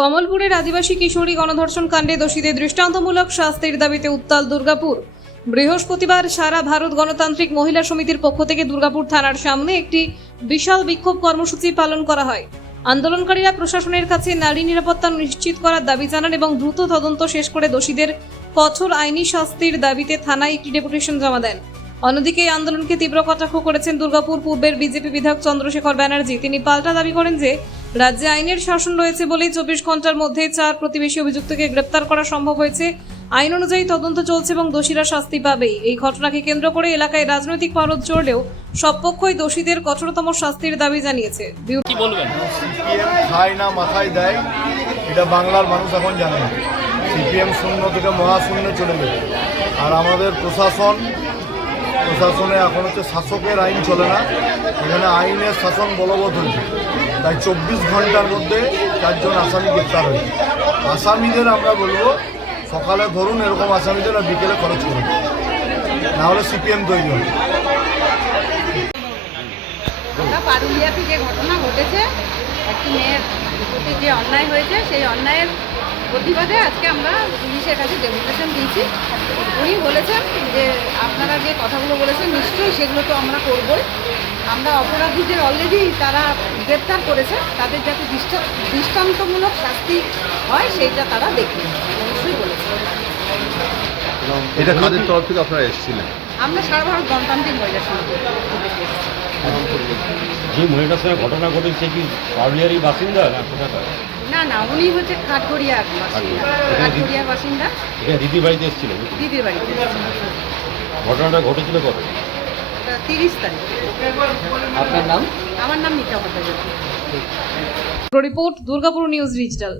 কমলপুরের আদিবাসী কিশোরী গণধর্ষণ কাণ্ডে দোষীদের দৃষ্টান্তমূলক শাস্তির দাবিতে উত্তাল দুর্গাপুর। বৃহস্পতিবার সারা ভারত গণতান্ত্রিক মহিলা সমিতির পক্ষ থেকে দুর্গাপুর থানার সামনে একটি বিশাল বিক্ষোভ কর্মসূচি পালন করা হয়। আন্দোলনকারীরা প্রশাসনের কাছে নারী নিরাপত্তা নিশ্চিত করার দাবি জানান এবং দ্রুত তদন্ত শেষ করে দোষীদের কঠোর আইনি শাস্তির দাবিতে থানায় একটি ডেপুটেশন জমা দেন। অন্যদিকে এই আন্দোলনকে তীব্র কটাক্ষ করেছেন দুর্গাপুর পূর্বের বিজেপি বিধায়ক চন্দ্রশেখর ব্যানার্জি। তিনি পাল্টা দাবি করেন যে রাজ্যে আইনের শাসন রয়েছে বলেই 24 ঘন্টার মধ্যে 4 প্রতিবেশী অভিযুক্তকে গ্রেপ্তার করা সম্ভব হয়েছে। আইন অনুযায়ী তদন্ত চলছে এবং দোষীরা শাস্তি পাবেই। এই ঘটনাকে কেন্দ্র করে এলাকায় রাজনৈতিক পারদ চড়লেও সব পক্ষই দোষীদের কঠোরতম শাস্তির দাবি জানিয়েছে। কি বলবেন? সিপিএম খায় না মাথায় দেয়, এটা বাংলার মানুষ এখন জানে না। সিপিএম শূন্য থেকে মহাশূন্যে চলে গেছে। আর আমাদের প্রশাসনে এখন হচ্ছে শাসকের আইন চলে না, এখানে আইনের শাসন বলবৎ হয়েছে। তাই 24 ঘন্টার মধ্যে 4 জন আসামি গ্রেপ্তার হয়েছে। আসামিদের আমরা বলবো সকালে ধরুন এরকম আসামিদের আর বিকেলে খরচ করুন, নাহলে সিপিএম তৈরি হবে। আমরা পারুলিয়াতে যে ঘটনা ঘটেছে, একটি মেয়ের প্রতি যে অন্যায় হয়েছে, সেই অন্যায়ের প্রতিবাদে আজকে আমরা পুলিশের কাছে ডেপুটেশন দিয়েছি। উনি বলেছেন যে আপনারা যে কথাগুলো বলেছেন নিশ্চয়ই সেগুলো তো আমরা করবই। আমরা অপরাধীদের অলরেডি তারা গ্রেপ্তার করেছে, তাদের যাতে দৃষ্টান্তমূলক শাস্তি হয় সেইটা তারা দেখবে, অবশ্যই বলেছে। এটা কাদের তরফ থেকে আপনারা এসেছিলেন? আমরা সারা ভারত গণতান্ত্রিক মহিলা সমিতি। যে মহিলার সঙ্গে ঘটনা ঘটেছে কি পারুলিয়ারই বাসিন্দা না কোথাকার? না না, উনি হচ্ছে খাটগড়িয়ার বাসিন্দা। খাটগড়িয়ার বাসিন্দা, এখানে দিদির বাড়িতে এসেছিলেন? দিদির বাড়িতে। ঘটনাটা ঘটেছিল কবে? 30 তারিখ। আপনার নাম? আমার নাম Nita Bhattacharya. Report Durgapur news digital.